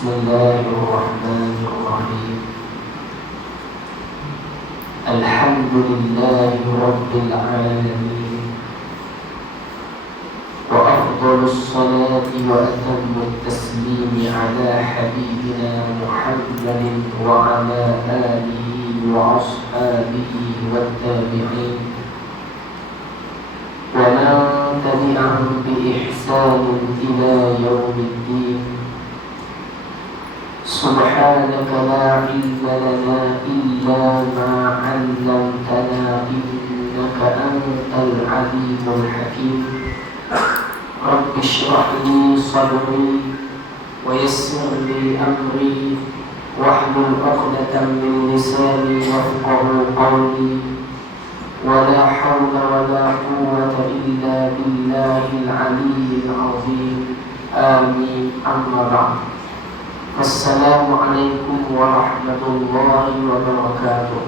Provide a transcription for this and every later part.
بسم الله الرحمن الرحيم. الحمد لله رب العالمين، وأفضل الصلاة وأتم التسليم على حبيبنا محمد وعلى آله وأصحابه والتابعين ومن تبعهم بإحسان إلى يوم الدين. سبحانك لا علم لنا إلا ما علمتنا إنك أنت العليم الحكيم. رب اشرح لي صدري ويسر لي أمري واحلل عقدة من لساني يفقهوا قولي. ولا حول ولا قوة إلا بالله العلي العظيم. آمين. أما بعد. Assalamualaikum warahmatullahi wabarakatuh.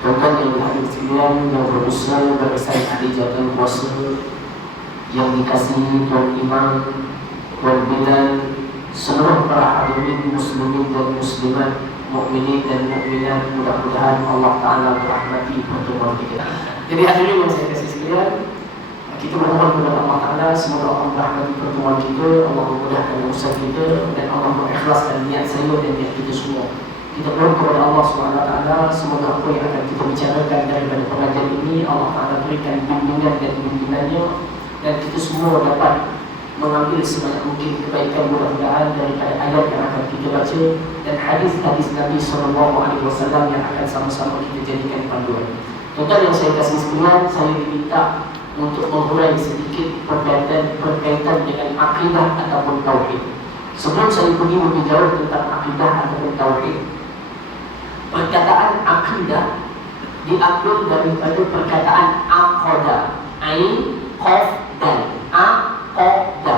Tuan-tuan yang berhati sekalian, yang berusaha berisan hari jatuh puasa yang dikasihi Tuan Imam, Tuan Bilal, seluruh para hadirin muslimin dan muslimat, mukminin dan mukminat, mudah-mudahan Allah Ta'ala merahmati pertemuan kita. Jadi hadirin yang saya kasih sekalian, kita bermohon kepada Allah Ta'ala semoga Allah merahmati pertemuan kita, Allah memudahkan usaha kita, dan Allah mengikhlaskan niat saya dan niat kita semua. Kita mohon kepada Allah SWT semoga apa yang akan kita bicarakan daripada pengajian ini Allah Ta'ala berikan bimbingan dan bimbingannya, dan kita semua dapat mengambil sebanyak mungkin kebaikan mudah-mudahan daripada ayat yang akan kita baca dan hadis-hadis Nabi SAW yang akan sama-sama kita jadikan panduan. Tuan-tuan yang saya kasih sekalian, saya diminta untuk menghurai sedikit berkaitan dengan akidah ataupun tauhid. Sebelum saya pergi lebih jauh tentang akidah ataupun tauhid, perkataan akidah diambil daripada perkataan aqada, ain, qaf, dal. Aqada.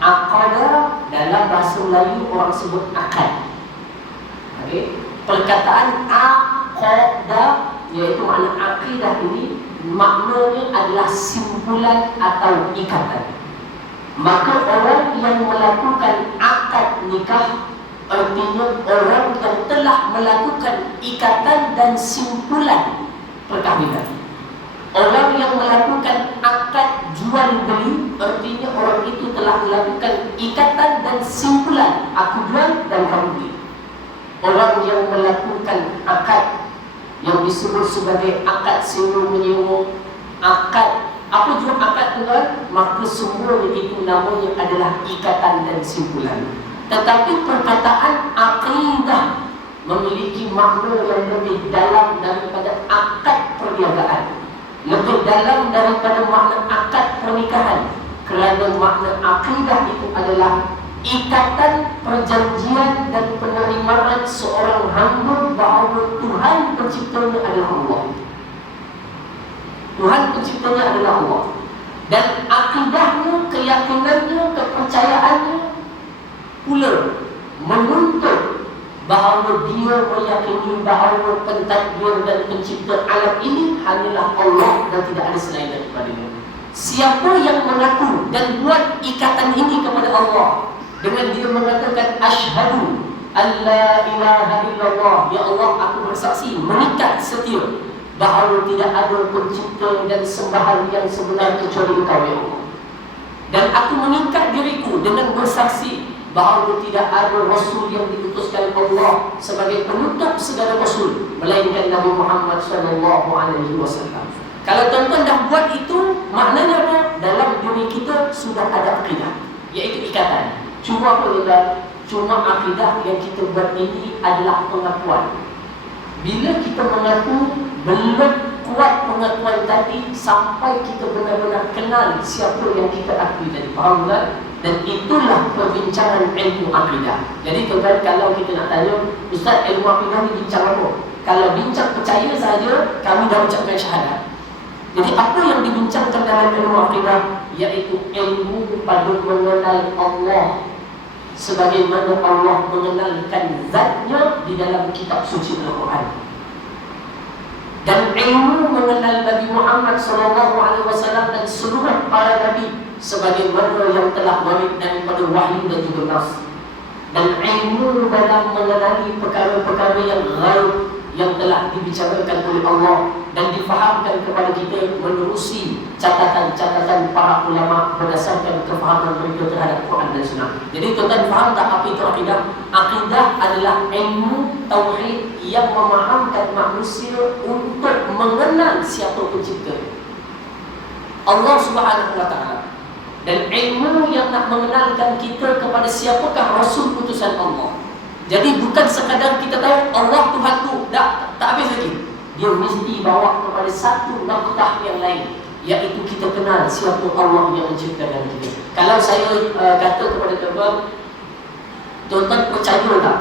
Aqada dalam bahasa Melayu orang sebut akad. Okey, perkataan aqada iaitu makna akidah ini maknanya adalah simpulan atau ikatan. Maka orang yang melakukan akad nikah artinya orang yang telah melakukan ikatan dan simpulan perkahwinan. Orang yang melakukan akad jual beli artinya orang itu telah melakukan ikatan dan simpulan aku jual dan kamu beli. Orang yang melakukan akad yang disebut sebagai akad sewa menyewa, akad apa juga akad tuan, maka semua itu namanya adalah ikatan dan simpulan. Tetapi perkataan akidah memiliki makna yang lebih dalam daripada akad perniagaan, lebih dalam daripada makna akad pernikahan, kerana makna akidah itu adalah ikatan perjanjian dan penerimaan seorang hamba bahawa Tuhan penciptanya adalah Allah. Tuhan penciptanya adalah Allah. Dan akidahnya, keyakinannya, kepercayaannya pula menuntut bahawa dia meyakini bahawa pentadbir dan pencipta alam ini hanyalah Allah dan tidak ada selain daripadanya. Siapa yang mengaku dan buat ikatan ini kepada Allah dengan dia mengatakan asyhadu alla ilaha illallah, ya Allah aku bersaksi, mengikat setia bahawa tidak ada pencipta dan sembahan yang sebenar kecuali Engkau ya Allah, dan aku mengikat diriku dengan bersaksi bahawa tidak ada Rasul yang diutuskan Allah sebagai penutup segala Rasul melainkan Nabi Muhammad SAW. Kalau tuan-tuan dah buat itu, maknanya apa? Dalam diri kita sudah ada akidah, iaitu ikatan. Cuma apa dia? Cuma akidah yang kita buat ini adalah pengakuan. Bila kita mengaku, belum kuat pengakuan tadi sampai kita benar-benar kenal siapa yang kita akui tadi. Faham tak? Dan itulah perbincangan ilmu akidah. Jadi tuan-tuan, kalau kita nak tanya, Ustaz, ilmu akidah ni bincang apa? Kalau bincang percaya saja, kami dah ucapkan syahadat. Jadi apa yang dibincangkan dalam ilmu akidah, iaitu ilmu pada mengenal Allah sebagaimana Allah mengenalkan zatnya di dalam kitab suci Al-Quran. Dan ilmu mengenal Nabi Muhammad SAW dan seluruh para nabi sebagaimana yang telah warid daripada wahyu dan juga nas. Dan ilmu dalam mengenali perkara-perkara yang ghaib yang telah dibicarakan oleh Allah dan difahamkan kepada kita menerusi catatan-catatan para ulama berdasarkan kefahaman mereka terhadap Quran dan Sunnah. Jadi tuan-tuan faham tak apa itu akidah? Akidah adalah ilmu tauhid yang memahamkan manusia untuk mengenal siapa pencipta Allah Subhanahu wa taala. Dan ilmu yang nak mengenalkan kita kepada siapakah Rasul utusan Allah. Jadi bukan sekadar kita tahu Allah Tuhan tu, tak habis lagi. Dia mesti bawa kepada satu naqtah yang lain, iaitu kita kenal siapa Allah yang menciptakan kita. Kalau saya kata kepada tuan-tuan percaya tak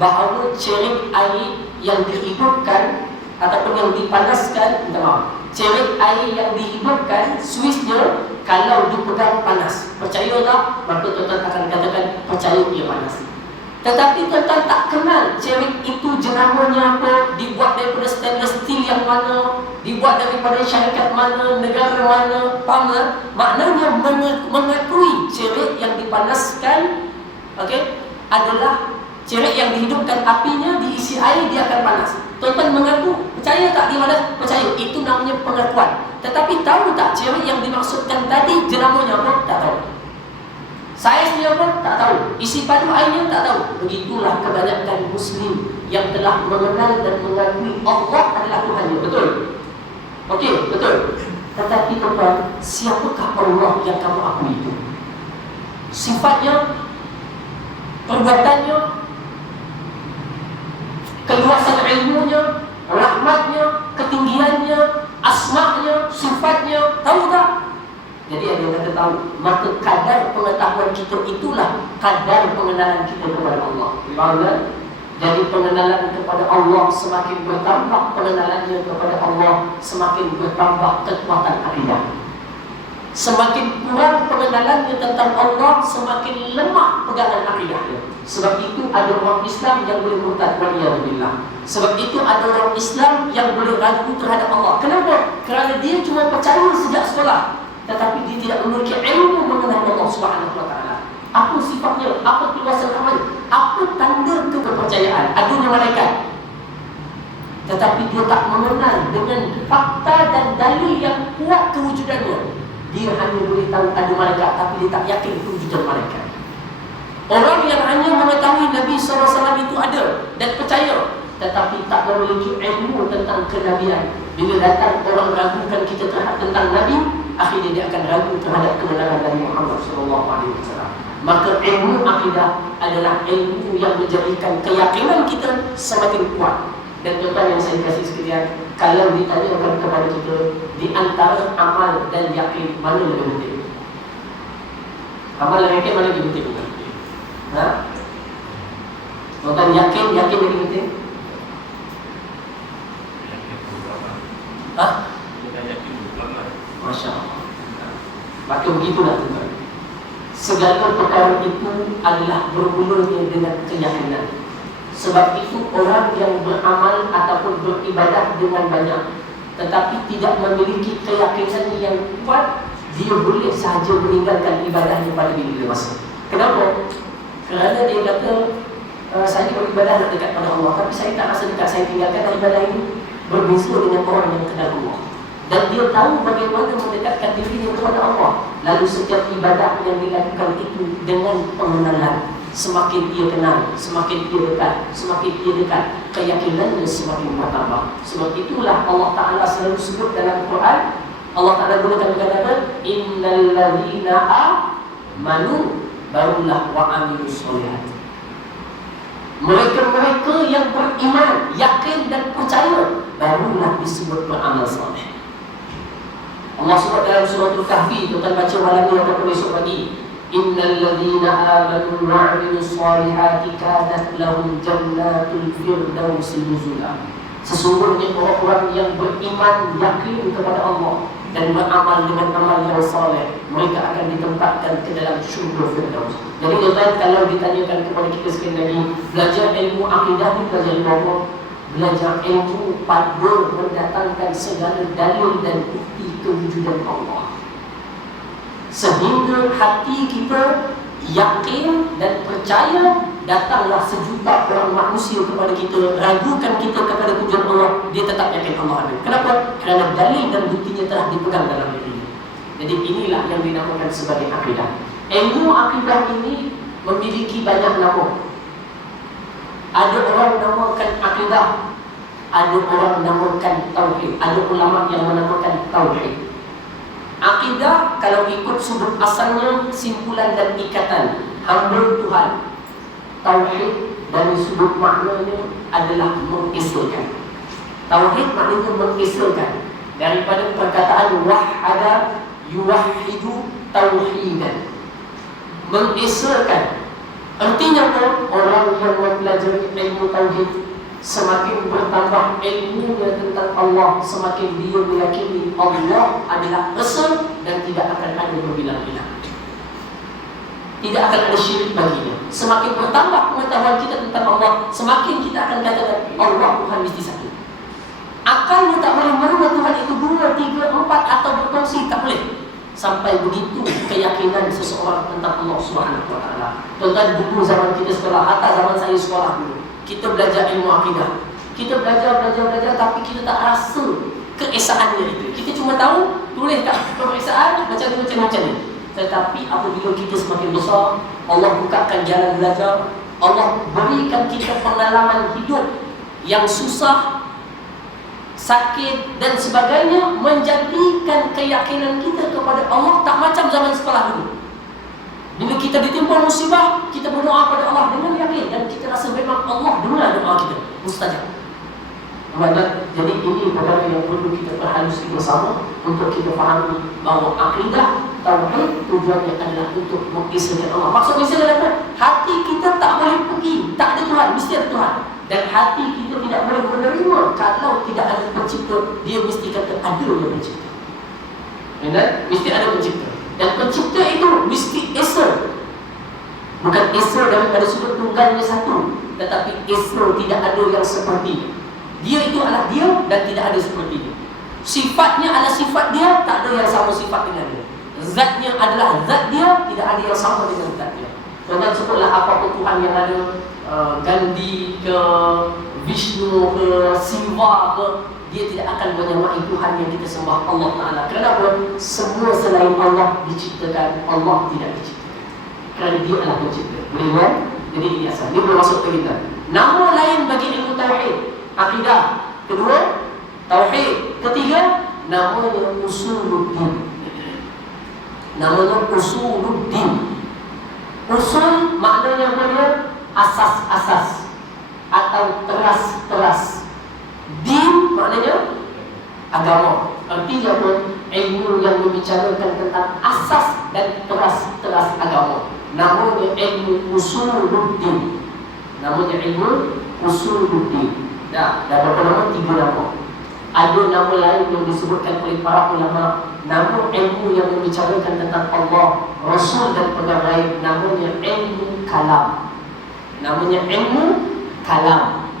bahawa cerik air yang dihidupkan ataupun yang dipanaskan, minta maaf, cerik air yang dihidupkan switchnya kalau dipegang panas, percaya tak? Maka tuan-tuan akan katakan percaya dia panas. Tetapi tuan-tuan tak kenal cerik itu jenamanya apa, dibuat daripada stainless steel yang mana, dibuat daripada syarikat mana, negara mana, pamer. Maknanya mengakui cerik yang dipanaskan, okey, adalah cerik yang dihidupkan apinya, diisi air, dia akan panas. Tuan-tuan mengaku, percaya tak dia panas? Percaya, itu namanya pengakuan. Tetapi tahu tak cerik yang dimaksudkan tadi jenamanya apa? Tak tahu. Saiznya pun tak tahu, isi padu airnya tak tahu. Begitulah kebanyakan Muslim yang telah mengenal dan mengakui Allah adalah Tuhannya. Betul? Okey, betul. Tetapi tuan-tuan, siapakah Allah yang kamu akui itu? Sifatnya, perbuatannya, keluasan ilmunya, rahmatnya, ketinggiannya, asma'nya, sifatnya, tahu tak? Jadi ada yang kata tahu, maka kadar pengetahuan kita itulah kadar pengenalan kita kepada Allah. Faham tak? Jadi pengenalan kepada Allah semakin bertambah, pengenalannya kepada Allah semakin bertambah kekuatan akidah. Semakin kurang pengenalannya tentang Allah, semakin lemah pegangan akidahnya. Sebab itu ada orang Islam yang boleh murtad, waliyadzubillah. Sebab itu ada orang Islam yang boleh ragu terhadap Allah. Kenapa? Kerana dia cuma percaya sejak sekolah, tetapi dia tidak memiliki ilmu mengenai Allah Subhanahu wa taala. Apa sifatnya? Apa kuasa namanya? Apa tanda kepercayaan adanya malaikat? Tetapi dia tak mengenal dengan fakta dan dalil yang kuat kewujudannya. Dia hanya boleh tahu ada malaikat, tapi dia tak yakin kewujudan malaikat. Orang yang hanya mengetahui Nabi SAW itu ada dan percaya, tetapi tak memiliki ilmu tentang kenabian. Bila datang orang ragukan kita terhadap tentang Nabi, akhirnya dia akan ragu terhadap kebenaran Nabi Muhammad SAW. Maka ilmu akidah adalah ilmu yang menjadikan keyakinan kita semakin kuat. Dan tuan-tuan yang saya kasih sekalian, kalau ditanyakan kepada kita di antara amal dan yakin, mana lebih penting? Amal dan yakin mana lebih penting? Ha? Tuan-tuan yakin lebih penting? Ha? Masya Allah. Maka begitulah tuan-tuan, segala perkara itu adalah bermulanya dengan keyakinan. Sebab itu orang yang beramal ataupun beribadah dengan banyak tetapi tidak memiliki keyakinan yang kuat, dia boleh sahaja meninggalkan ibadahnya pada bila masa. Kenapa? Kerana dia kata, saya beribadah nak dekat pada Allah, tapi saya tak rasa dekat, saya tinggalkan ibadah ini. Berbeza dengan orang yang kenal Allah dan dia tahu bagaimana mendekatkan dirinya kepada Allah. Lalu setiap ibadah yang dilakukan itu dengan pengenalan. Semakin dia kenal, semakin dia dekat, semakin dia dekat, keyakinannya semakin bertambah. Sebab itulah Allah Ta'ala selalu sebut dalam Quran, Allah Ta'ala gunakan kata-kata innal ladzina amanu barulah wa amilus sholihat. Mereka-mereka yang beriman, yakin dan percaya barulah disebut beramal soleh. Allah sebut dalam surah Al-Kahfi, tuan baca malam ni ataupun besok pagi, innal ladzina amanu wa 'amilus solihati kanat lahum jannatul firdausi nuzula. Sesungguhnya orang-orang yang beriman, yakin kepada Allah dan beramal dengan amal yang soleh, mereka akan ditempatkan ke dalam syurga Firdaus. Jadi tuan-tuan, kalau ditanyakan kepada kita sekali lagi, belajar ilmu akidah ni belajar ilmu apa? belajar ilmu pada mendatangkan segala dalil dan bukti kewujudan Allah, sehingga hati kita yakin dan percaya. Datanglah sejuta orang manusia kepada kita, ragukan kita kepada kewujudan Allah, dia tetap yakin Allah ada. Kenapa? Kerana dalil dan buktinya telah dipegang dalam diri. Jadi inilah yang dinamakan sebagai akidah. Ilmu akidah ini memiliki banyak nama. Ada orang namakan akidah, ada orang namakan tauhid, ada ulama yang menamakan tauhid. Akidah kalau ikut sudut asalnya simpulan dan ikatan hamba Tuhan. Tauhid dari sudut maknanya adalah mengisahkan. Tauhid maknanya mengisahkan, daripada perkataan wahada yuwahidu tauhidan, mengisahkan. Artinya apa? Orang yang mempelajari ilmu tauhid semakin bertambah ilmunya tentang Allah, semakin dia meyakini Allah adalah esa dan tidak akan ada berbilang-bilang, tidak akan ada syirik baginya. Semakin bertambah pengetahuan kita tentang Allah, semakin kita akan katakan Allah Tuhan mesti satu. Akalnya tak boleh merubah Tuhan itu 2, 3, 4 atau berkongsi, tak boleh. Sampai begitu keyakinan seseorang tentang Allah Subhanahu wa taala. Tuan-tuan, dulu zaman kita sekolah, hatta zaman saya sekolah dulu, kita belajar ilmu akidah. Kita belajar, tapi kita tak rasa keesaannya itu. Kita cuma tahu tulis kat pemeriksaan macam ni. Tetapi apabila kita semakin besar, Allah bukakan jalan belajar, Allah berikan kita pengalaman hidup yang susah, sakit dan sebagainya, menjadikan keyakinan kita kepada Allah tak macam zaman sekolah dulu. Bila kita ditimpa musibah, kita berdoa pada Allah dengan yakin dan kita rasa memang Allah dengar doa kita, mustajab. Jadi ini perkara yang perlu kita perhalusi bersama untuk kita fahami bahawa akidah tauhid tujuannya adalah untuk mengisahkan Allah. Maksud mengisahkan apa? Hati kita tak boleh pergi, tak ada Tuhan, mesti ada Tuhan. Dan hati kita tidak boleh menerima kalau tidak ada pencipta. Dia mesti kata ada yang mencipta. Mesti ada pencipta. Dan pencipta itu mesti esa. Bukan esa daripada sudut tunggalnya satu, tetapi esa tidak ada yang seperti. Dia itu adalah dia dan tidak ada seperti dia. Sifatnya adalah sifat dia, tak ada yang sama sifat dengan dia. Zatnya adalah zat dia, tidak ada yang sama dengan zat dia. Tuan-tuan sebutlah apa Tuhan yang ada, Gandhi ke, Vishnu ke, Siva ke, dia tidak akan menyamai Tuhan yang kita sembah, Allah Ta'ala. Kenapa? Semua selain Allah diciptakan, Allah tidak diciptakan. Kerana dia adalah pencipta. Boleh kan? Jadi ini asal. Dia boleh masuk ke kita. Nama lain bagi ilmu tauhid, akidah. Kedua, tauhid. Ketiga, namanya usuluddin. Namanya usuluddin. Usul maknanya apa? Asas-asas atau teras-teras. Din maknanya agama. Artinya apa? Ilmu yang membicarakan tentang asas dan teras-teras agama. Namanya ilmu usuluddin. Namanya ilmu usuluddin. Dah berapa nama? 3 nama. Ada nama lain yang disebutkan oleh para ulama, nama ilmu yang membicarakan tentang Allah, Rasul dan perkara lain, namanya ilmu kalam. Namanya ilmu kalam.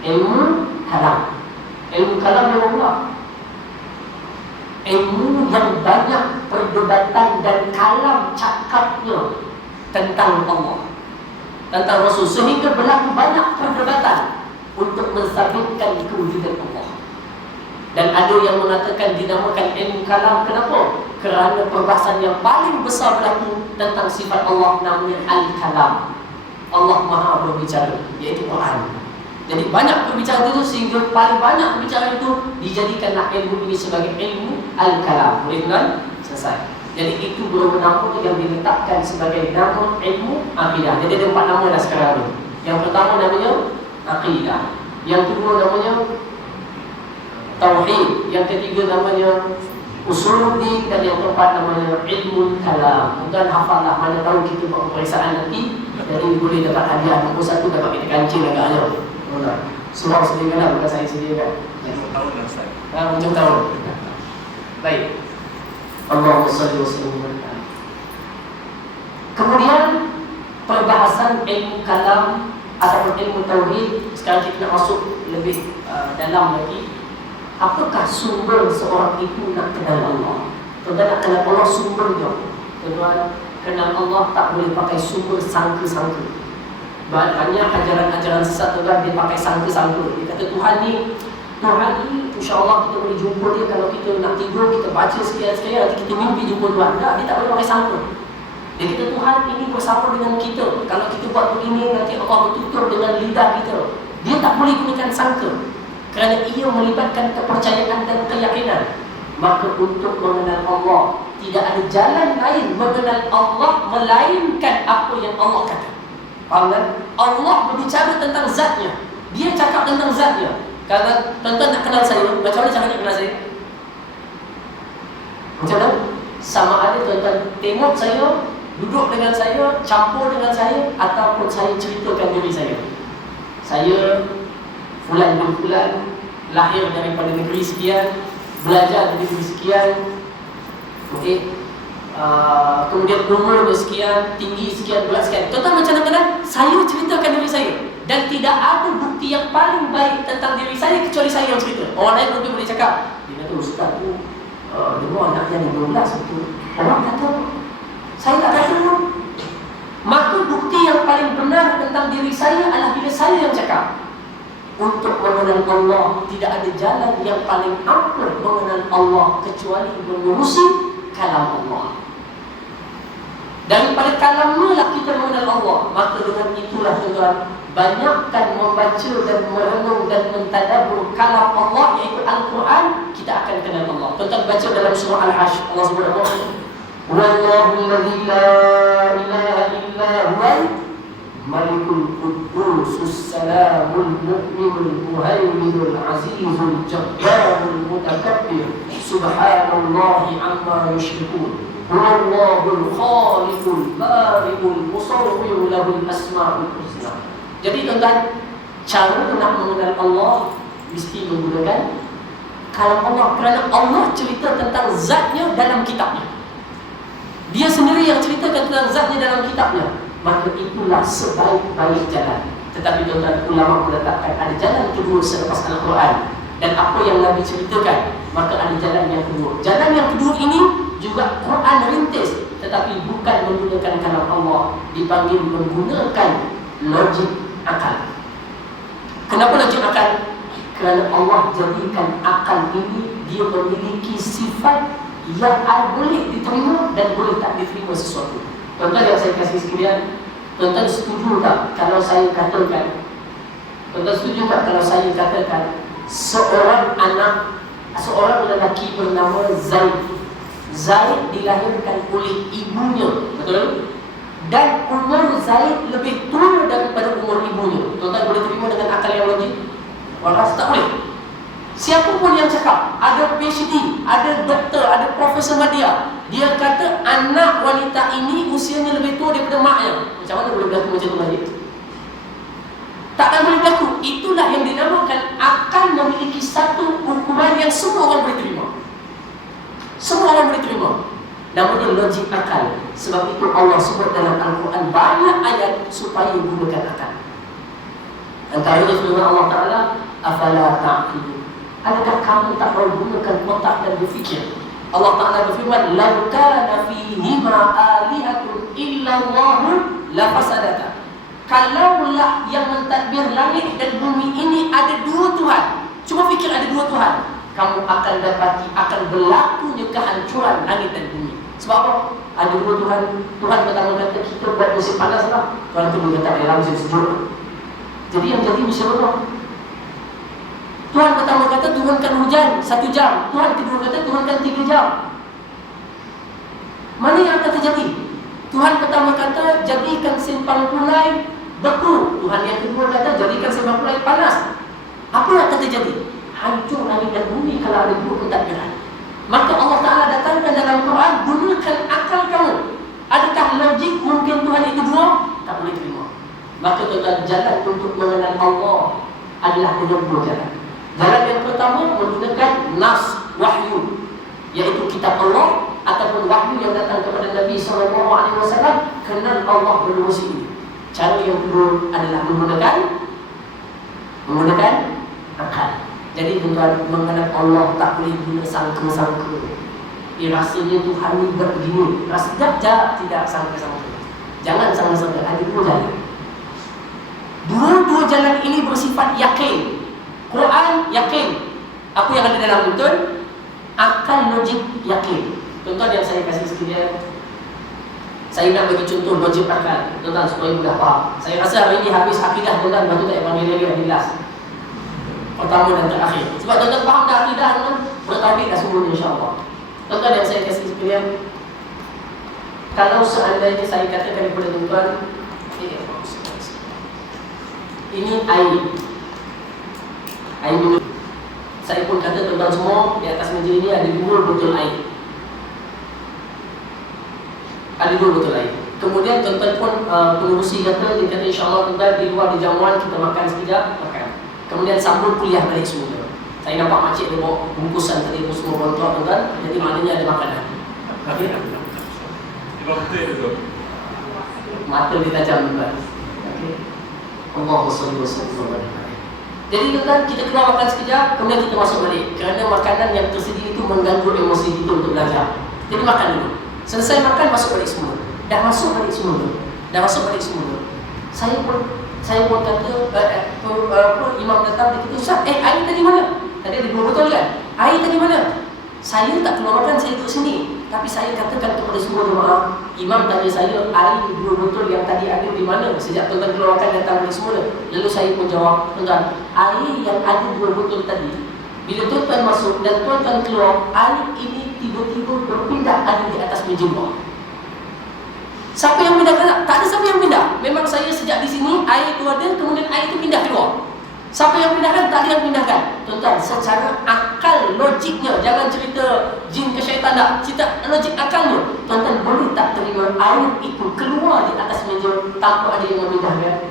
Ilmu kalam. Ilmu kalam yang Allah. Ilmu yang banyak perdebatan dan kalam cakapnya tentang Allah, tentang Rasul, sehingga berlaku banyak perdebatan untuk mensabitkan kewujudan Allah. Dan ada yang mengatakan dinamakan ilmu kalam. Kenapa? Kerana perbahasan yang paling besar berlaku tentang sifat Allah, namanya Al-Kalam. Allah Maha berbicara, iaitu Quran. Jadi banyak perbicaraan itu, sehingga paling banyak perbicaraan itu dijadikanlah ilmu ini sebagai ilmu Al-Kalam. Boleh kan? Selesai. Jadi itu beberapa nama yang diletakkan sebagai nama ilmu akidah. Jadi ada 4 nama dah sekarang ni. Yang pertama namanya akidah, yang kedua namanya tauhid, yang ketiga namanya usuluddin, dan yang keempat namanya ilmu kalam. Tuan hafallah, mana tahu kita buat pemeriksaan nanti, jadi boleh dapat hadiah. Nombor 1 dapat kita kancing agaknya. Surau sendiri kan, bukan saya sendiri kan. Tahun dah Ustaz. Hujung tahun. Baik. Allahumma salli wa sallim. Kemudian perbahasan ilmu kalam ataupun ilmu tauhid. Sekarang kita nak masuk lebih dalam lagi. Apakah sumber seorang itu nak kenal Allah? Tuan-tuan nak kenal Allah, sumbernya. Tuan-tuan, kenal Allah tak boleh pakai sumber sangka-sangka. Banyak ajaran-ajaran sesat tuan-tuan, dia pakai sangka-sangka. Dia kata Tuhan ni, insya-Allah kita boleh jumpa dia kalau kita nak tidur, kita baca sekian-sekian, nanti kita mimpi jumpa Tuhan. Tak, dia tak boleh pakai sangka. Dia kata Tuhan ini bersama dengan kita. Kalau kita buat begini, nanti Allah bertutur dengan lidah kita. Dia tak boleh gunakan sangka, kerana ia melibatkan kepercayaan dan keyakinan. Maka untuk mengenal Allah, tidak ada jalan lain mengenal Allah melainkan apa yang Allah kata. Faham kan? Allah berbicara tentang zatnya. Dia cakap tentang zatnya. Kalau tuan-tuan nak kenal saya, macam mana cara nak kenal saya? Macam mana? Sama ada tuan-tuan tengok saya, duduk dengan saya, campur dengan saya, ataupun saya ceritakan diri saya. Saya fulan bin fulan, lahir daripada negeri sekian, belajar di negeri sekian, okey, kemudian umurnya sekian, tinggi sekian, berat sekian. Tuan-tuan macam mana? Saya ceritakan diri saya. Dan tidak ada bukti yang paling baik tentang diri saya kecuali saya yang cerita. Orang lain mungkin boleh cakap, dia kata ustaz tu dengar anaknya 12 itu. Orang kata, saya tak kata tu. Maka bukti yang paling benar tentang diri saya adalah bila saya yang cakap. Untuk mengenal Allah, tidak ada jalan yang paling ampuh mengenal Allah kecuali mengurusi kalam Allah. Daripada kalamnya lah kita mengenal Allah. Maka dengan itulah tuan-tuan, banyakkan membaca dan merenung dan mentadabbur kalam Allah, iaitu Al-Quran, kita akan kenal Allah. Tuan-tuan baca dalam surah Al-Hashr, Allah Subhanahu wa ta'ala, Wallahu alladhi la ilaha illa huwal Malikul Quddusus Salamul Mu'minul Muhaiminul Azizul Jabbarul Mutakabbir Subhanallahi amma yushrikun Huwallahul Khaliqul Bari'ul Musawwir lahul asma'ul husna. Jadi tuan-tuan, cara nak mengenal Allah mesti menggunakan kalam Allah, kerana Allah cerita tentang zatnya dalam kitabnya. Dia sendiri yang ceritakan tentang zatnya dalam kitabnya. Maka itulah sebaik-baik jalan. Tetapi tuan-tuan, ulama meletakkan ada jalan kedua selepas Al-Quran dan apa yang Nabi ceritakan. Maka ada jalan yang kedua. Jalan yang kedua ini juga Quran rintis, tetapi bukan menggunakan kalam Allah, dipanggil menggunakan logik akal. Kenapa logik akal? Kerana Allah jadikan akal ini, dia memiliki sifat yang boleh diterima dan boleh tak diterima sesuatu. Tuan-tuan yang saya kasih sekalian, tuan-tuan setuju tak kalau saya katakan, tuan-tuan setuju tak kalau saya katakan seorang lelaki bernama Zaid. Zaid dilahirkan oleh ibunya, betul? Dan umur Zaid lebih tua daripada umur ibunya. Tuan-tuan boleh terima dengan akal yang logik? Walau tak boleh. Siapa pun yang cakap, ada PhD, ada doktor, ada profesor media, dia kata anak wanita ini usianya lebih tua daripada maknya. Macam mana boleh berlaku macam tu lagi? Takkan boleh berlaku. Itulah yang dinamakan akal memiliki satu ukuran yang semua orang boleh terima. Semua orang boleh terima. Namanya logik akal. Sebab itu Allah sebut dalam Al-Quran banyak ayat supaya gunakan akal. Antaranya firman Allah Ta'ala, Afala ta'qilun. Adakah kamu tak mau gunakan otak dan berfikir? Allah Ta'ala berfirman, Lau kana fihima alihatun illallahu lafasadata. Kalaulah yang mentadbir langit dan bumi ini ada dua Tuhan, cuma fikir ada dua Tuhan, kamu akan dapati akan berlakunya kehancuran langit dan bumi. Sebab apa? Ada dua Tuhan. Tuhan pertama kata kita buat musim panas lah, Tuhan kedua kata adalah musim sejuk. Jadi yang jadi musim apa? Tuhan pertama kata turunkan hujan 1 jam, Tuhan kedua kata turunkan 3 jam. Mana yang akan terjadi? Tuhan pertama kata jadikan simpang kulai beku, Tuhan yang kedua kata jadikan simpang kulai panas. Apa yang akan terjadi? Hancur langit dan bumi kalau ada dua pentadbiran. Maka Allah Ta'ala datangkan dalam Quran, gunakan akal kamu. Adakah logik mungkin Tuhan itu dua? Tak boleh terima. Maka tuan-tuan, jalan untuk mengenal Allah adalah dengan dua jalan. Jalan yang pertama menggunakan nas wahyu, iaitu kitab Allah ataupun wahyu yang datang kepada Nabi SAW. Kenal Allah melalui ini. Cara yang kedua adalah menggunakan akal. Jadi tuan mengenal Allah tak boleh guna sangka-sangka. Rasanya Tuhan ni buat begini, rasa tidak sangka-sangka. Jangan sangka-sangka, ada dua jalan. Dua jalan ini bersifat yakin. Quran yakin apa yang ada dalam betul, akal logik yakin. Contoh yang saya kasih sekalian, saya nak bagi contoh logik akal, tuan supaya mudah faham. Saya rasa hari ini habis akidah tuan, baru tak panggil lagi Adilas pertama dan terakhir. Sebab tuan faham dah akidah, tuan bertauhid dah semuanya insya-Allah. Tuan yang saya kasih sekalian, kalau seandainya saya katakan kepada tuan, ini air minum. Saya pun kata tuan semua di atas meja ini ada 2 botol air. Ada 2 botol air. Kemudian tuan-tuan pun pengurusi kata, dia kata insya-Allah tuan di luar di jamuan kita makan sekejap, makan. Kemudian sambung kuliah balik semula. Saya nampak makcik dia bawa bungkusan tadi tu semua botol tuan, jadi maknanya ada makanan. Okey. Mata dia tajam tuan. Okey. Allahu subhanahu. Jadi tuan, kita keluar makan sekejap, kemudian kita masuk balik. Kerana makanan yang tersedia itu mengganggu emosi kita untuk belajar. Jadi makan dulu. Selesai makan, masuk balik semula. Dah masuk balik semula. Saya pun kata, imam datang, dia kata, Ustaz, air tadi mana? Tadi ada 2 botol kan? Air tadi mana? Saya tak keluar makan, saya duduk sini. Tapi saya katakan kepada semua jemaah, imam tanya saya, air 2 botol yang tadi ada di mana? Sejak tuan keluar makan datang balik semula. Lalu saya pun jawab, tuan, air yang ada 2 botol tadi, bila tuan masuk dan tuan keluar, air ini tiba-tiba berpindah ada di atas meja bawah. Siapa yang pindah? Tak ada siapa yang pindah. Memang saya sejak di sini, air itu ada, kemudian air itu pindah keluar. Siapa yang pindahkan? Tak ada yang pindahkan. Tuan-tuan, secara akal logiknya, jangan cerita jin ke syaitan tak. Cerita logik akalnya. Tuan-tuan boleh tak terima air itu keluar di atas meja tanpa ada yang memindahkan?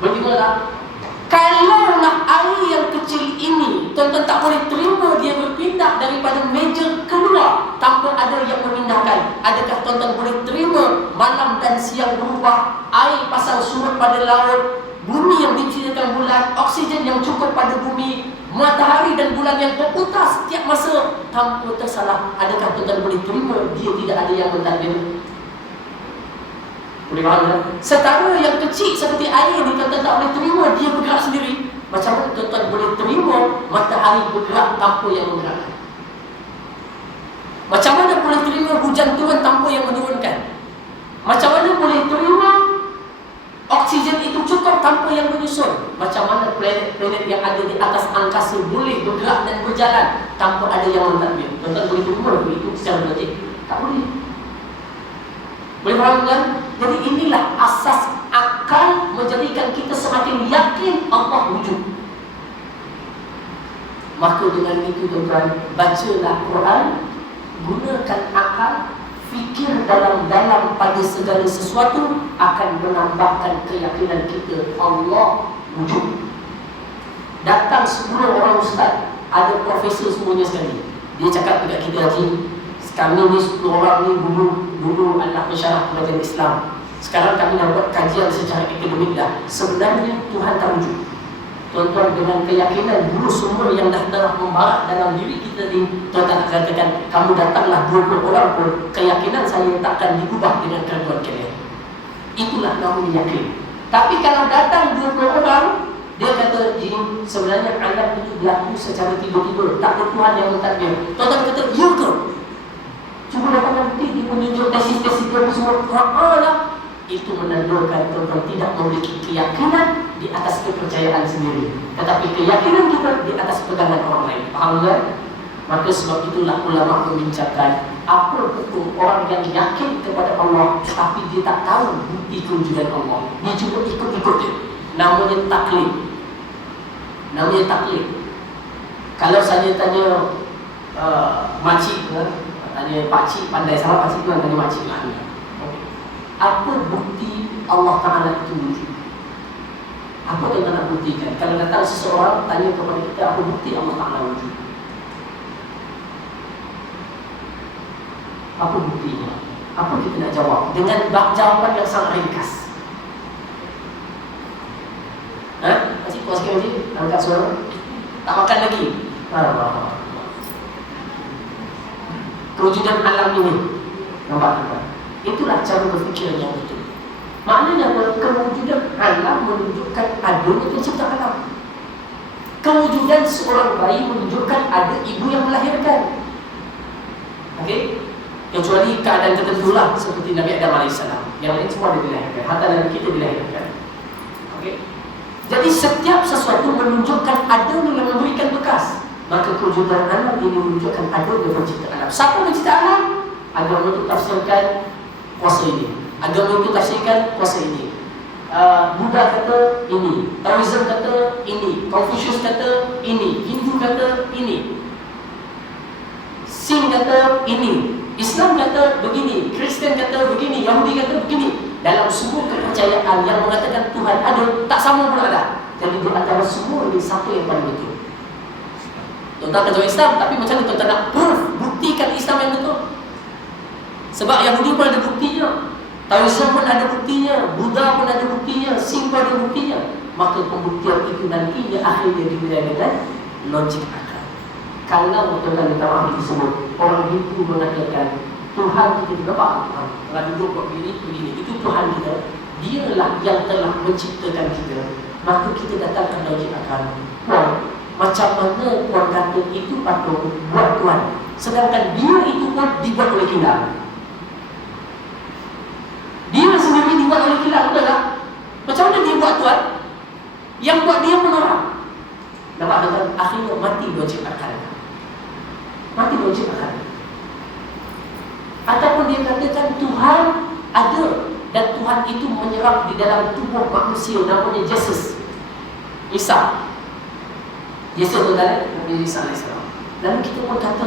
Boleh tak? Kalaulah air yang kecil ini, tuan-tuan tak boleh terima dia berpindah daripada meja keluar tanpa ada yang memindahkan. Adakah tuan-tuan boleh terima malam dan siang berubah, air pasang surut pada laut, bumi yang diciptakan bulan, oksigen yang cukup pada bumi, matahari dan bulan yang berputar setiap masa tanpa tersalah? Adakah tuan-tuan boleh terima dia tidak ada yang mentadbir? Boleh faham tak? Setara yang kecil seperti air ni, tuan-tuan tak boleh terima dia bergerak sendiri. Macam mana tuan-tuan boleh terima matahari bergerak tanpa yang menggerakkan? Macam mana boleh terima hujan turun tanpa yang menurunkan? Macam mana boleh terima oksigen itu cukup tanpa yang menyusun? Macam mana planet-planet yang ada di atas angkasa boleh bergerak dan berjalan tanpa ada yang mentadbir? Tuan-tuan boleh terima itu secara logik? Tak boleh. Boleh faham kan? Jadi inilah asas akal menjadikan kita semakin yakin Allah wujud. Maka dengan itu tuan-tuan, bacalah Quran, gunakan akal, fikir dalam-dalam pada segala sesuatu, akan menambahkan keyakinan kita Allah wujud. Datang 10 orang ustaz, ada profesor semuanya sekali. Dia cakap dekat kita lagi, kami ni 10 orang ni dulu anak pensyarah pengajian Islam. Sekarang kami nak buat kajian secara akademik dah. Sebenarnya Tuhan tak wujud. Tuan-tuan, dengan keyakinan dulu semua yang dah telah membarak dalam diri kita ni, tuan-tuan katakan, kamu datanglah 20 orang pun, keyakinan saya takkan diubah dengan keraguan kalian. Itulah namanya yakin. Tapi kalau datang 20 orang, dia kata, jin, sebenarnya alam itu berlaku secara tiba-tiba, tak ada Tuhan yang mentadbir. Tuan-tuan kata, ya ke? Cuba datang nanti dia menunjuk tesis-tesis dia semua lah. Itu menandakan tuan-tuan tidak memiliki keyakinan di atas kepercayaan sendiri, tetapi keyakinan kita di atas pegangan orang lain. Faham tak? Maka sebab itulah ulama membincangkan apa hukum orang yang yakin kepada Allah tapi dia tak tahu bukti kewujudan Allah. Dia cuma ikut-ikut je. Namanya taklid. Kalau saya tanya makcik, tanya pakcik pandai salah, pakcik tu tanya makcik lah. Apa bukti Allah Ta'ala itu wujud? Apa yang nak buktikan? Kalau datang seseorang tanya kepada kita, apa bukti Allah Ta'ala wujud? Apa buktinya? Apa kita nak jawab? Dengan jawapan yang sangat ringkas. angkat suara. Tak makan lagi. Kewujudan alam ini, nampak? Itulah cara berfikir yang betul. Maknanya kewujudan alam menunjukkan adanya pencipta alam. Kewujudan seorang bayi menunjukkan ada ibu yang melahirkan. Okey? Kecuali keadaan tertentu lah, seperti Nabi Adam AS. Yang lain semua dia dilahirkan. Hatta Nabi kita dilahirkan. Okey? Jadi setiap sesuatu menunjukkan adanya yang memberikan bekas. Maka kewujudan alam ini menunjukkan adanya pencipta alam. Siapa pencipta alam? Agama itu tafsirkan kuasa ini, agama itu tafsirkan kuasa ini. Buddha kata ini, Taoism kata ini, Confucius kata ini, Hindu kata ini, Sikh kata ini, Islam kata begini, Kristen kata begini, Yahudi kata begini. Dalam semua kepercayaan yang mengatakan Tuhan ada, tak sama pun ada. Jadi di antara semua ini satu yang paling betul. Tuan-tuan kata Islam, tapi macam mana tuan-tuan nak proof, buktikan Islam yang betul? Sebab Yahudi pun ada buktinya, Taoism pun ada buktinya, Buddha pun ada buktinya, Sikh pun ada buktinya. Maka pembuktian itu nantinya akhirnya dimulai dengan logik akal. Kalau tuan-tuan minta maaf disebut orang Hindu mengatakan Tuhan kita berapa Tuhan? Kalau duduk buat begini, itu Tuhan kita. Dialah yang telah menciptakan kita. Maka kita datangkan logik akal. Macam mana Tuhan kata itu patut buat Tuhan, sedangkan dia itu pun dibuat oleh kita. Dia sendiri dibuat oleh kita, betul tak? Macam mana dia buat Tuhan? Yang buat dia pun orang. Nampak tak? Akhirnya mati logik akal. Mati logik akal. Ataupun dia katakan Tuhan ada dan Tuhan itu menyerap di dalam tubuh manusia, namanya Yesus, Isa. Yesus tu adalah Nabi Isa AS. Lalu kita pun kata,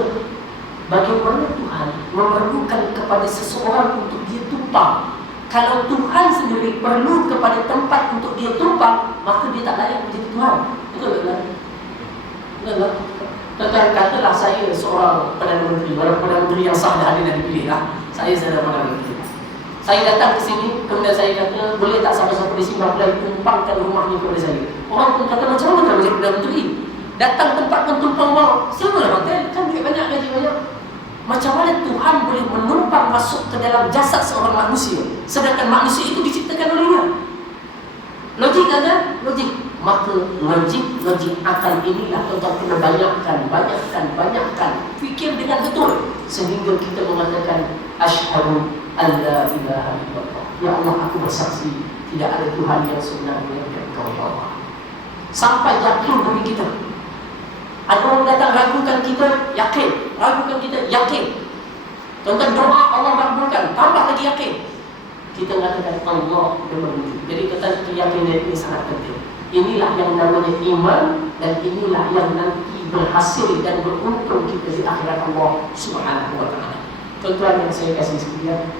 bagaimana Tuhan memerlukan kepada seseorang untuk dia tumpang? Kalau Tuhan sendiri perlu kepada tempat untuk dia tumpang, maka dia tak layak menjadi Tuhan. Betul tak? Betul tak? Tuan-tuan katalah saya seorang Perdana Menteri, walaupun Perdana Menteri yang sah dah ada dan dipilih lah. Saya sedang Perdana Menteri. Saya datang ke sini, kemudian saya kata, boleh tak siapa-siapa di sini apply tumpangkan rumahnya kepada saya? Orang pun kata, macam mana nak menjadi Perdana Menteri? Datang tempat pun tumpang mau. Siapa lah hotel? Kan duit banyak, gaji banyak. Macam mana Tuhan boleh menumpang masuk ke dalam jasad seorang manusia, sedangkan manusia itu diciptakan olehnya? Logik kan? Logik. Maka logik akal inilah tuan-tuan kena banyakkan. Fikir dengan betul sehingga kita mengatakan asyhadu an la ilaha illallah. Ya Allah, aku bersaksi tidak ada Tuhan yang sebenarnya melainkan Engkau ya Allah. Sampai yakin diri kita. Ada orang datang ragukan kita, yakin. Ragukan kita, yakin. Tuan-tuan doa Allah makbulkan, tambah lagi yakin. Kita mengatakan Allah yang menunjuk. Jadi tuan-tuan keyakinan ini sangat penting. Inilah yang namanya iman, dan inilah yang nanti berhasil dan beruntung kita di akhirat Allah Subhanahu wa ta'ala. Tuan-tuan yang saya kasih sekalian,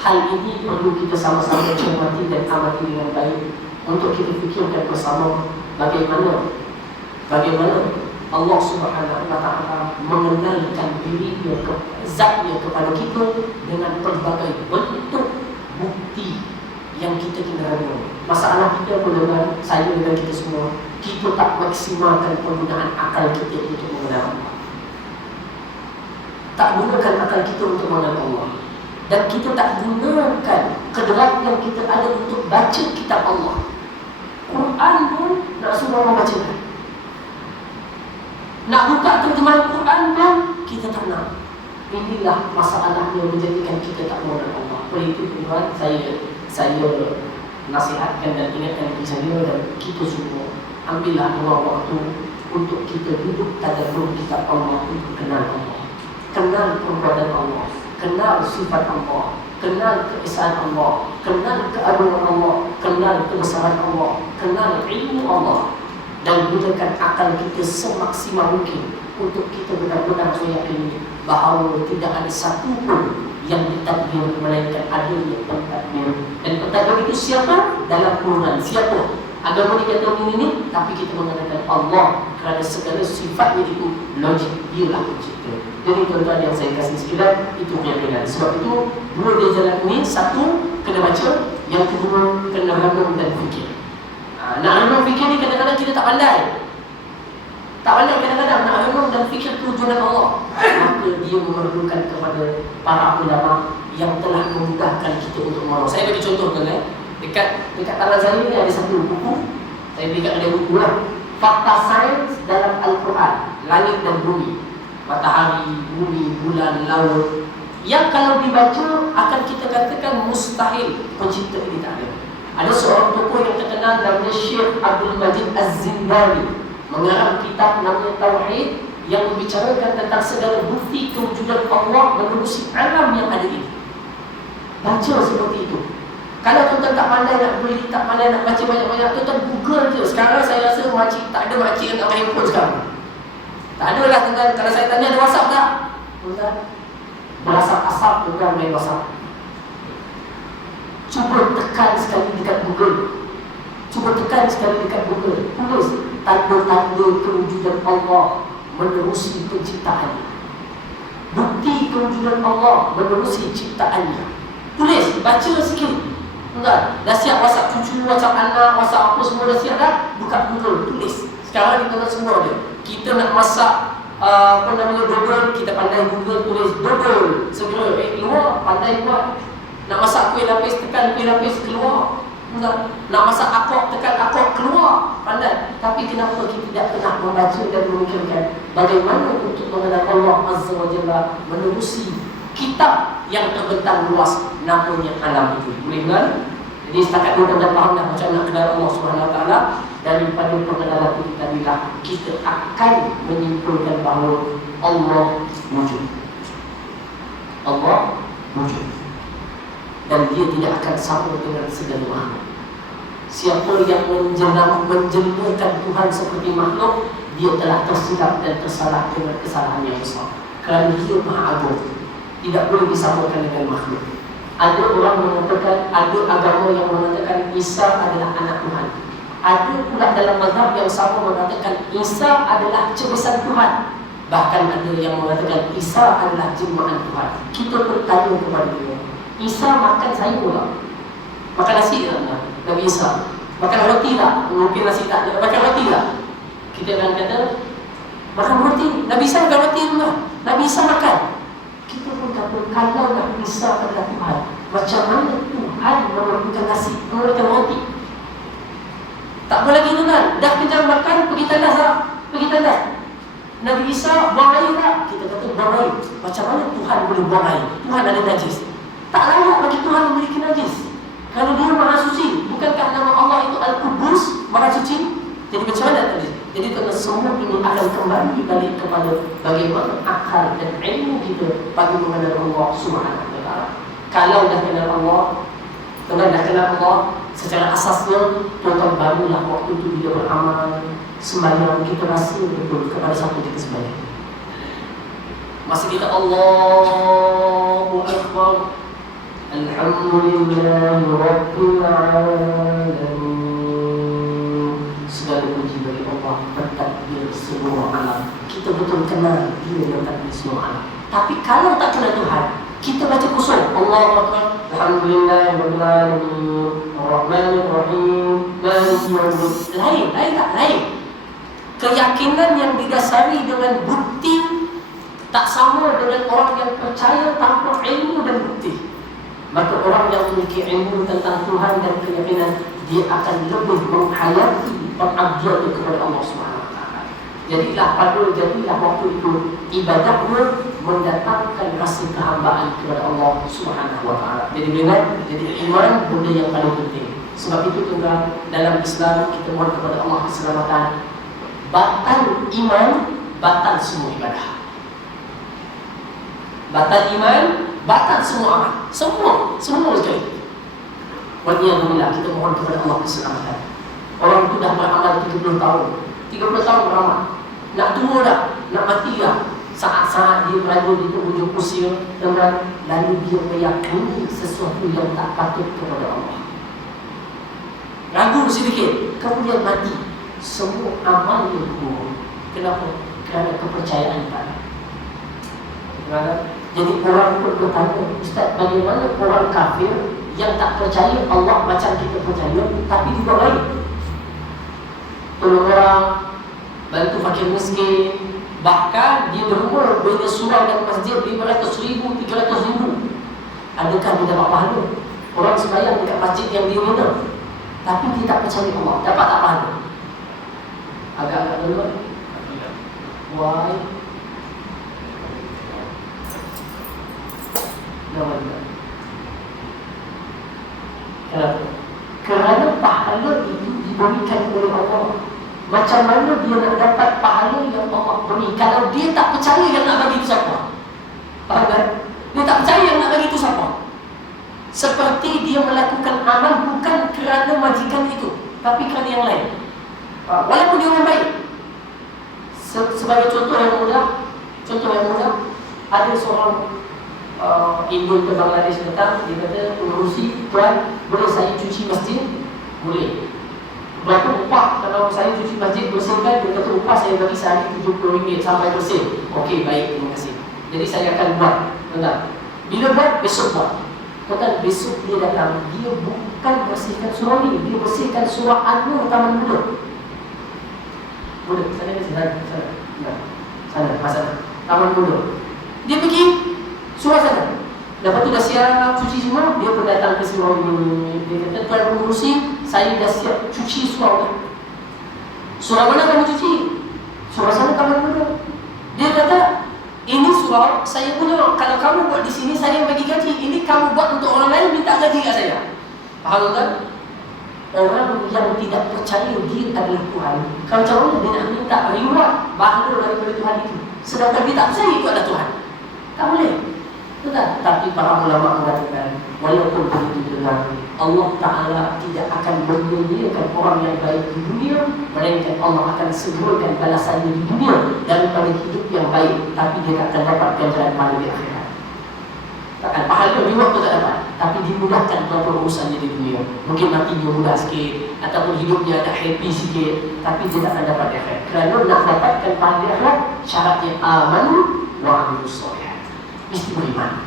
hal ini perlu kita sama-sama cermati dan amati dengan baik untuk kita fikirkan bersama bagaimana Allah Subhanahu wa ta'ala mengenalkan dirinya, zatnya kepada kita dengan pelbagai bentuk bukti yang kita kena renung. Masalah kita dengan saya dengan kita semua, kita tak maksimalkan penggunaan akal kita untuk mengenal Allah. Tak gunakan akal kita untuk mengenal Allah. Dan kita tak gunakan kederak yang kita ada untuk baca kitab Allah. Quran pun nak suruh orang baca. Nak buka terjemahan Quran pun kita tak nak. Inilah masalah yang menjadikan kita tak mengenal Allah. Oleh itu tuan, saya nasihatkan dan ingatkan diri saya dan kita semua, ambillah waktu untuk kita duduk tadabbur kitab Allah, untuk kenal Allah, kenal perbuatan Allah, kenal sifat Allah, kenal keesaan Allah, kenal keagungan Allah, kenal kebesaran Allah, kenal ilmu Allah, dan gunakan akal kita semaksimal mungkin untuk kita benar-benar meyakini bahawa tidak ada satu pun yang ditakdir melainkan adanya pentadbir. Dan pentadbir itu siapa? Dalam Quran. Siapa? Agama dikata ini, tapi kita mengatakan Allah kerana segala sifatnya itu logik, dialah pencipta. Jadi tuan-tuan yang saya kasih sekalian, itu keyakinan. Sebab itu dua dia jalan ini, satu kena baca, Yang kedua, kena renung dan fikir. Nak renung fikir ni kadang-kadang kita tak pandai. Tak pandai kadang-kadang nak renung dan fikir tujuan Allah. Maka dia memerlukan kepada para ulama yang telah memudahkan kita untuk merenung. Saya bagi contoh kan, dekat tangan saya ni ada satu buku. Saya berikan ada buku lah. Fakta sains dalam Al-Quran, langit dan bumi, matahari, bumi, bulan, laut, yang kalau dibaca akan kita katakan mustahil pencipta ini tak ada. Ada seorang tokoh yang terkenal namanya Syekh Abdul Majid Az-Zindani, mengarang kitab namanya Tauhid, yang membicarakan tentang segala bukti kewujudan Allah menerusi alam yang ada ini. Baca seperti itu. Kalau tuan-tuan tak pandai nak beli, tak pandai nak baca banyak-banyak, tuan-tuan Google je. Sekarang saya rasa makcik, tak ada makcik yang nak main handphone sekarang. Tak ada lah tuan-tuan. Kalau saya tanya ada WhatsApp tak? Tuan-tuan berasap asap bukan main WhatsApp. Cuba tekan sekali dekat Google. Cuba tekan sekali dekat Google. Tulis tanda-tanda kewujudan Allah menerusi penciptaannya. Bukti kewujudan Allah menerusi ciptaannya. Tulis, baca sikit. Enggak, dah siap WhatsApp cucu, WhatsApp anak, WhatsApp apa semua dah siap dah? Buka Google, tulis. Sekarang kita nak semua dia. Kita nak masak dodol, kita pandai Google, tulis dodol. Segera, keluar, pandai buat. Nak masak kuih lapis, tekan kuih lapis, keluar. Enggak. Nak masak akok, tekan akok, keluar. Pandai. Tapi kenapa kita tidak pernah membaca dan memikirkan bagaimana untuk mengenal Allah Azza wa Jalla menerusi kitab yang terbentang luas namanya alam itu. Boleh kan? Jadi setakat kita dah faham dah macam nak kenal Allah Subhanahu Wa Taala. Daripada pengenalan itu tadilah kita akan menyimpulkan bahawa Allah wujud. Allah wujud. Dan dia tidak akan sama dengan segala makhluk. Siapa yang menjelmakan Tuhan seperti makhluk, dia telah tersilap dan tersalah dengan kesalahan yang besar. Kerana dia Maha Agung, tidak boleh disamakan dengan makhluk. Ada orang mengatakan, ada agama yang mengatakan Isa adalah anak Tuhan. Ada pula dalam mazhab yang sama mengatakan Isa adalah cebisan Tuhan. Bahkan ada yang mengatakan Isa adalah jelmaan Tuhan. Kita bertanya kepada dia, Isa makan sayur tak? Makan nasi tak? Nabi Isa makan roti tak? Mungkin nasi tak ada. Makan roti tak? Kita akan kata makan roti. Nabi Isa makan roti juga. Nabi Isa makan. Kita pun kata, kalau Nabi Isa adalah Tuhan, macam mana Tuhan memerlukan nasi, memerlukan roti? Tak boleh lagi tu kan? Dah kenyang makan, pergi tandas tak? Pergi tandas. Nabi Isa buang air tak? Kita kata buang air. Macam mana Tuhan boleh buang air? Tuhan ada najis. Tak layak bagi Tuhan memiliki najis. Kalau dia Maha Suci, bukankah nama Allah itu Al-Qudus, Maha Suci? Jadi macam mana tadi? Jadi kerana semua ini akan kembali balik kepada bagaimana akal dan ilmu kita bagi mengenal Allah Subhanahu Wa Taala. Kalau dah kenal Allah, dah kenal Allah secara asasnya, tuan-tuan barulah waktu itu dia beramal sembahyang, kita rasa betul kepada siapa kita sembahyang. Masa kita Allahu Akbar, Alhamdulillahi Rabbil Alamin, segala puji bagi Allah, bertakbir seluruh alam. Kita betul kenal dia yang takbir seluruh alam. Tapi kalau tak kenal Tuhan, kita baca kosong. Allahu Akbar, Alhamdulillahi Rabbil Alamin, Ar-Rahmanir Rahim, Maliki Yaumiddin. Lain tak? Lain. Keyakinan yang didasari dengan bukti tak sama dengan orang yang percaya tanpa ilmu dan bukti. Maka orang yang memiliki ilmu tentang Tuhan dan keyakinan, dia akan lebih menghayati pengabdian kepada Allah Subhanahu Wa Taala. Jadilah waktu itu ibadahnya mendatangkan rasa kehambaan kepada Allah Subhanahu Wa Taala. Jadi jadi iman benda yang paling penting. Sebab itu tuan, dalam Islam kita mohon kepada Allah keselamatan. Batal iman, batal semua ibadah. Batal iman, batal semua amal. Semua sekali. Waliyahulillah, kita mohon kepada Allah keselamatan. Orang itu dah beramal 30 tahun. 30 tahun beramal. Nak tua dah, nak mati dah. Saat-saat dia berada di penghujung usia, dan lalu dia meyakini sesuatu yang tak patut kepada Allah. Ragu sedikit, kemudian mati. Semua amal dia buruk. Kenapa? Kerana kepercayaan tak ada. Jadi orang pun bertanya, Ustaz, bagaimana orang kafir yang tak percaya Allah macam kita percaya, tapi juga baik. Tolong orang, bantu fakir miskin, bahkan dia derma bina surau dan masjid 500,000, 300,000. Adakah dia dapat pahala? Orang sembahyang dekat masjid yang dia bina, tapi dia tak percaya Allah, dapat tak pahala? Agak-agak dulu. Why? Kenapa? Kerana pahala itu diberikan oleh Allah. Macam mana dia nak dapat pahala yang Allah beri kalau dia tak percaya yang nak bagi itu siapa? Faham kan? Dia tak percaya yang nak bagi itu siapa? Seperti dia melakukan amal bukan kerana majikan itu, tapi kerana yang lain. Walaupun dia orang baik. Sebagai contoh yang mudah, ada seorang Indo ke Bangladesh datang, dia kata, pengurusi, tuan, boleh saya cuci masjid? Boleh. Berapa upah kalau saya cuci masjid bersihkan? Dia kata upah saya bagi sehari RM70 sampai bersih. Okey, baik, terima kasih. Jadi saya akan buat. Tentang bila buat, besok buat. Tentang besok dia datang, dia bukan bersihkan surau ni, dia bersihkan surau Anur Taman Muda. Muda, sana ke sana? Sana, sana. Taman Muda. Dia pergi surau sana. Lepas tu dah siap cuci semua, dia pun datang ke surau ini. Dia kata, tuan pengurusi, saya dah siap cuci surau ni. Surau mana kamu cuci? Surau sana Taman Muda. Dia kata, ini surau saya punya. Kalau kamu buat di sini, saya bagi gaji. Ini kamu buat untuk orang lain, minta gaji kat saya. Faham tak? Orang yang tidak percaya dia adalah Tuhan, kalau macam mana dia nak minta reward, bahala daripada Tuhan itu, sedangkan dia tak percaya itu adalah Tuhan? Tak boleh. Betul? Tapi para ulama mengatakan, walaupun begitu juga, Allah Ta'ala tidak akan menyia-nyiakan orang yang baik di dunia, melainkan Allah akan segerakan balasannya di dunia daripada hidup yang baik, tapi dia tak akan dapat ganjaran pahala di akhirat. Takkan pahala di waktu tak dapat, tapi dimudahkan tuan-tuan urusannya di dunia. Mungkin matinya mudah sikit, ataupun hidupnya ada happy sikit, tapi dia tak akan dapat di akhirat. Kerana nak dapatkan pahala di akhirat, syaratnya amanu wa amilus sholihat. Mesti beriman,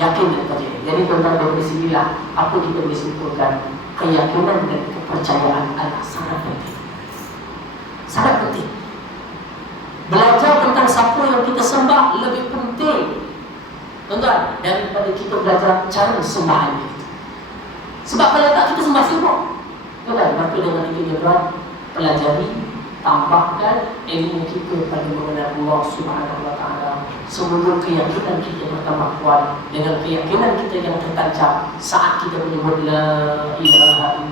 yakin dan percaya. Jadi tuan-tuan dari sinilah apa kita boleh simpulkan, keyakinan dan kepercayaan adalah sangat penting. Sangat penting. Belajar tentang siapa yang kita sembah lebih penting, tuan-tuan, daripada kita belajar cara sembahannya. Sebab kalau tak kita sembah siapa? Tuan-tuan, maka dengan itu dia berat, pelajari, tambahkan ilmu kita pada mengenal Allah Subhanahu Wa Taala. Semoga keyakinan kita bertambah kuat dengan keyakinan kita yang tertancap saat kita menyebut la ilaha